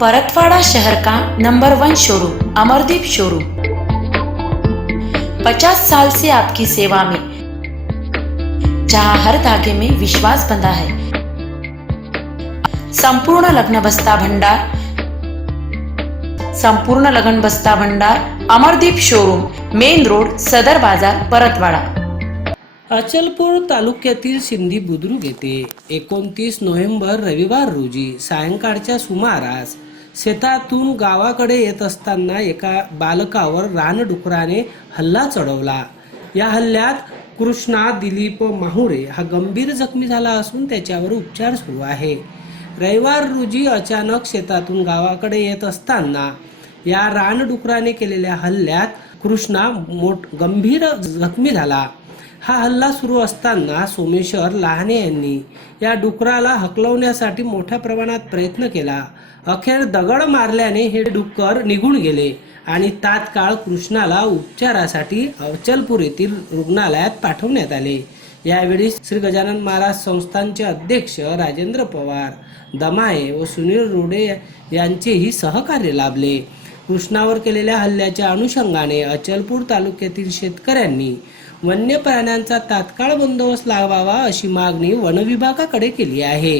परतवाड़ा शहर का number 1 showroom Amardeep showroom 50 साल से आपकी सेवा में, जहां हर धागे में विश्वास बंधा है। संपूर्ण लग्न बस्ता भंडार अमरदीप शोरूम, मेन रोड, सदर बाजार, परतवाड़ा। अचलपूर तालुक्यातील सिंधी बुद्रुक येथे 29 नोव्हेंबर रविवार रोजी सायंकाळच्या सुमारास शेतातून गावाकडे येत असताना एका बालकावर रानडुकराने हल्ला चढवला। या हल्ल्यात कृष्णा दिलीप माहुरे हा गंभीर जखमी झाला असून त्याच्यावर उपचार सुरू आहे। रविवार रोजी अचानक शेतातून गावाकडे येत असताना या रानडुकराने केलेल्या हल्ल्यात कृष्णा गंभीर जखमी झाला। हा हल्ला सुरू असताना सोमेश्वर लहाने यांनी या डुकराला हकलवण्यासाठी मोठ्या प्रमाणात प्रयत्न केला। अखेर दगड मारल्याने हे डुक्कर निघून गेले आणि तात्काळ कृष्णाला उपचारासाठी अचलपूर येथील रुग्णालयात पाठवण्यात आले। यावेळी श्री गजानन महाराज संस्थानचे अध्यक्ष राजेंद्र पवार दमाये व सुनील रोडे यांचेही सहकार्य लाभले। कृष्णावर केलेल्या हल्ल्याच्या अनुषंगाने अचलपूर तालुक्यातील शेतकऱ्यांनी वन्य प्राण्यांचा तात्काळ बंदोबस्त लावावा अशी मागणी वन विभागाकडे केली आहे।